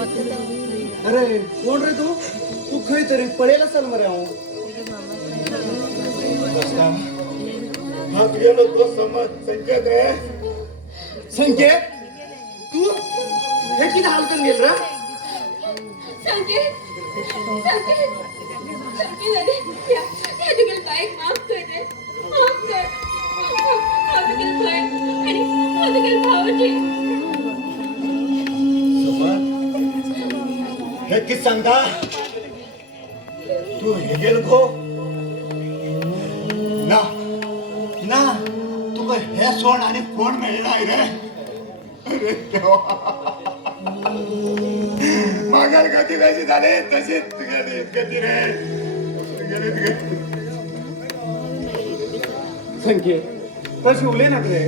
अरे कोण रे तू तू खरी तरी पळेल असेल मरे हा गेलो तो समज संकेत आहे. संकेत तू हे किती हलकन गेल रे संकेत संकेत संकेत अरे या तुगेल बाईक माफ कर दे माफ कर हा तुगेल फ्रेंड आणि हा तुगेल भावजी हे किस सांगता तू हे गेल गो ना ना तुका हे सोड आणि कोण मिळणार रे अरे देवा मागाल गती कशी झाली तशीच गेली गती रे गेली संकेत तशी उले ना रे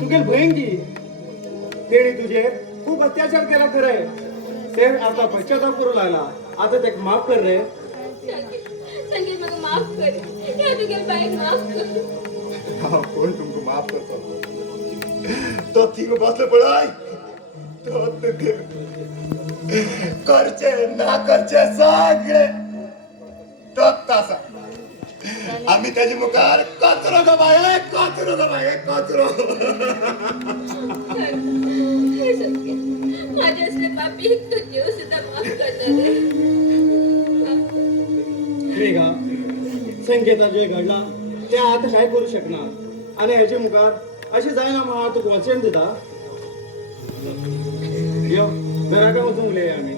तुगेल बहीण की तेने तुझे खूप अत्याचार केला खरंय ते आता पश्चाताप करू लागला आता ते माफ कर रे संकेत मला माफ कर या तुगेल बाईक माफ कर हा कोण तुमको माफ करतो तो ठीक बसले पडाय तो ते करचे ना करचे सगळे तो तसा आम्ही त्याची मुखार कचरो गमाय कचरो हे संकेत माझे असले पापी तो जीव सुद्धा माफ करणार रे ठीक आहे संकेता जे घडला ते आता काय करू शकणार आणि ह्याची मुखार अशी जायना मग तू वचन दिता यो घरा का उचून आम्ही